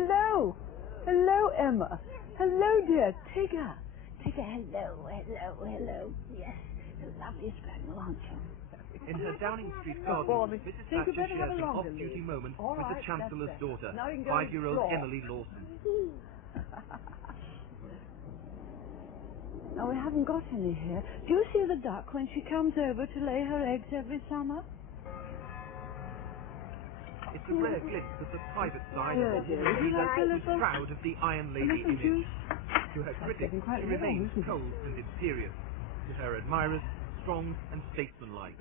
Hello. Hello, Emma. Hello, dear. Tigger. Tigger, hello. Yes. A lovely spaniel, aren't you? In her Downing Street garden, Mrs. Thatcher shares an off-duty moment with the Chancellor's daughter, 5-year-old Emily Lawson. No, we haven't got any here. Do you see the duck when she comes over to lay her eggs every summer? It's a rare glimpse of the private side of a Dear, woman would you leader like a who's little... proud of the Iron Lady image. juice? To her critics, she remains cold and imperious. To her admirers, strong and statesmanlike.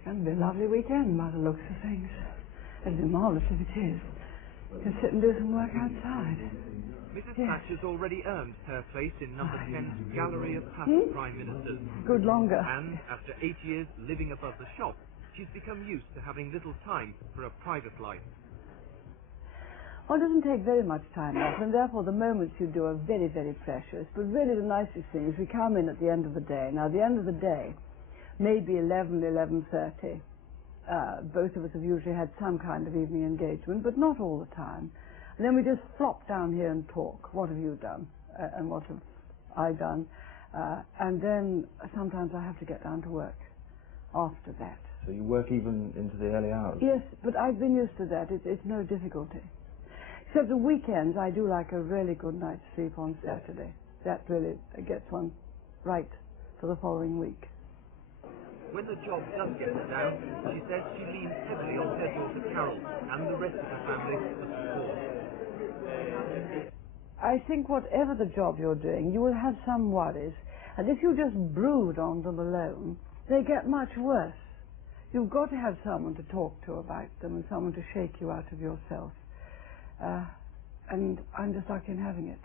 It'll be a lovely weekend by the looks of things. It'll be marvellous if it is. You can sit and do some work outside. Mrs. Thatcher's already earned her place in number 10's gallery of past prime ministers. Good longer. And after 8 years living above the shop, she's become used to having little time for a private life. Well, it doesn't take very much time off, and therefore the moments you do are very, very precious. But really the nicest thing is we come in at the end of the day. Now, the end of the day, maybe 11:30. Both of us have usually had some kind of evening engagement, but not all the time. And then we just flop down here and talk. What have you done? And what have I done? And then sometimes I have to get down to work after that. So you work even into the early hours? Yes, but I've been used to that. It's no difficulty. Except the weekends, I do like a really good night's sleep on Saturday. That really gets one right for the following week. When the job does get her down, she says she leans heavily on her daughter Carol and the rest of the family for support. I think whatever the job you're doing, you will have some worries. And if you just brood on them alone, they get much worse. You've got to have someone to talk to about them and someone to shake you out of yourself. And I'm just lucky in having it.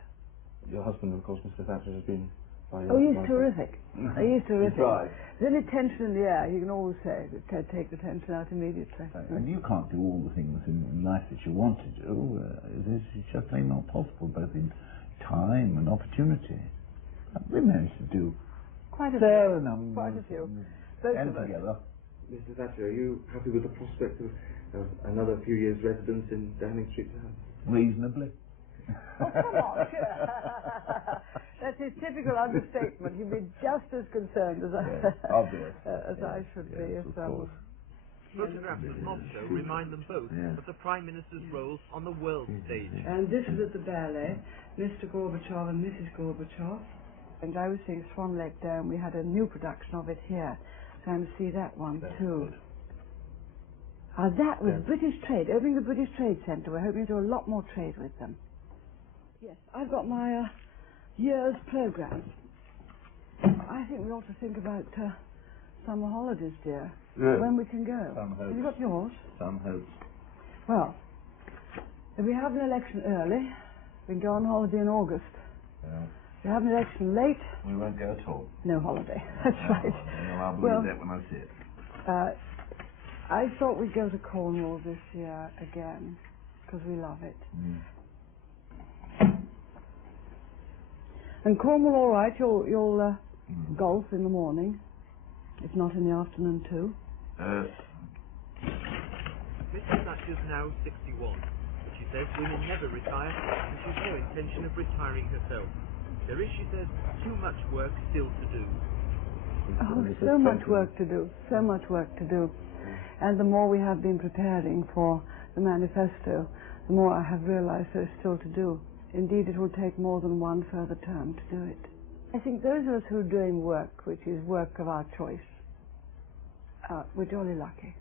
Your husband, of course, Mr. Thatcher, has been... Oh, he's terrific. He's terrific. Right. There's any tension in the air, you can always say, take the tension out immediately. And you can't do all the things in life that you want to do. It's just plain not possible, both in time and opportunity. We managed to do quite a fair few. numbers. Quite a few. Both and of us. together. Mr. Thatcher, are you happy with the prospect of another few years' residence in Downing Street, perhaps? Reasonably. Oh, come on. That's his typical understatement. He'd be just as concerned as I should be. Yes, of course. Photographs of Moscow remind them both of the Prime Minister's role on the world stage. And this is at the ballet, Mr. Gorbachev and Mrs. Gorbachev. And I was seeing Swan Lake there, and we had a new production of it here. So I'm to see that one too. That was British Trade, opening the British Trade Centre. We're hoping to do a lot more trade with them. Yes, I've got my year's programme. I think we ought to think about summer holidays, dear. Yes. When we can go. Some hopes. Have you got yours? Some hopes. Well, if we have an election early, we can go on holiday in August. Yeah. If we have an election late, We won't go at all. no holiday. That's right. I'll believe that when I see it. I thought we'd go to Cornwall this year again, because we love it. And Cornwall, all right, you'll golf in the morning, if not in the afternoon too. Mrs. Thatcher's now 61, but she says women never retire, and she's no intention of retiring herself. There is, she says, too much work still to do. Oh, so much work to do, so much work to do. And the more we have been preparing for the manifesto, the more I have realized there's still to do. Indeed, it will take more than one further term to do it. I think those of us who are doing work, which is work of our choice, we're jolly lucky.